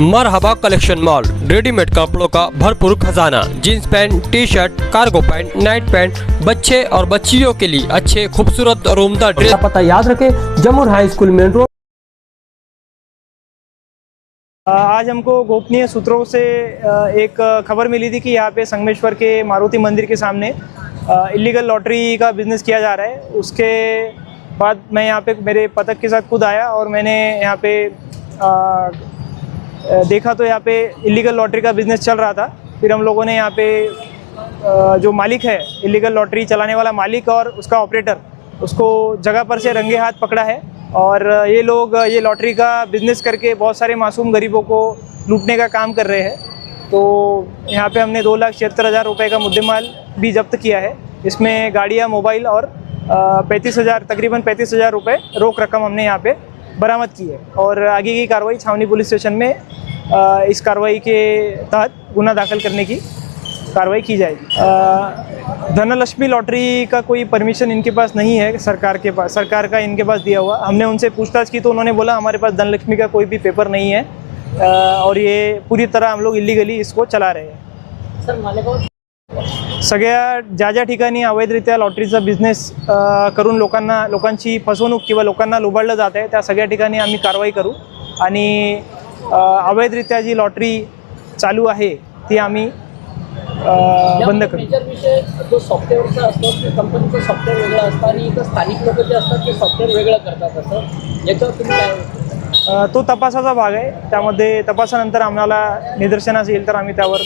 मरहबा collection mall, readymade कपड़ों का भरपूर खजाना। Jeans pant, T shirt, cargo pant, night pant, बच्चे और बच्चियों के लिए अच्छे खूबसूरत और उम्दा ड्रेस। पता याद रखें, जमुर हाई स्कूल मेन रोड। आज हमको गोपनीय सूत्रों से एक खबर मिली थी कि यहाँ पे संगमेश्वर के मारुति मंदिर के सामने इलीगल लॉटरी का बिजनेस किया जा रहा है। उसके बाद मैं यहाँ पे मेरे पतक के साथ खुद आया और मैंने यहाँ पे देखा तो यहाँ पे इलीगल लॉटरी का बिजनेस चल रहा था। फिर हम लोगों ने यहाँ पे जो मालिक है, इलीगल लॉटरी चलाने वाला मालिक और उसका ऑपरेटर, उसको जगह पर से रंगे हाथ पकड़ा है। और ये लोग ये लॉटरी का बिजनेस करके बहुत सारे मासूम गरीबों को लूटने का काम कर रहे हैं। तो यहाँ पे हमने 2,76,000 रुपये का मुद्देमाल भी जब्त किया है। इसमें गाड़ियाँ, मोबाइल और 35,000 तकरीबन 35,000 रुपये रोक रकम हमने यहाँ पे बरामद की है। और आगे की कार्रवाई छावनी पुलिस स्टेशन में इस कार्रवाई के तहत गुना दाखिल करने की कार्रवाई की जाएगी। धनलक्ष्मी लॉटरी का कोई परमिशन इनके पास नहीं है, सरकार के पास, सरकार का इनके पास दिया हुआ। हमने उनसे पूछताछ की तो उन्होंने बोला हमारे पास धनलक्ष्मी का कोई भी पेपर नहीं है और ये पूरी तरह हम लोग इलीगली इसको चला रहे हैं। सगळ्या ज्या ठिकाणी अवैधरित्या लॉटरीचा बिझनेस करून लोकांची फसवणूक किंवा लोकांना लुबाडलं जात आहे त्या सगळ्या ठिकाणी आम्ही कारवाई करू आणि अवैधरित्या जी लॉटरी चालू आहे ती आम्ही बंद करू। मेजर विषय जो सॉफ्टवेअरचा असतो की कंपनीचं सॉफ्टवेअर वेगळं असतं आणि इथं स्थानिक लोक जे असतात ते सॉफ्टवेअर वेगळं करतात, असं याच्यावर तुम्ही काय? तो तपासाचा भाग आहे, त्यामध्ये तपासानंतर आम्हाला निदर्शनास येईल तर आम्ही त्यावर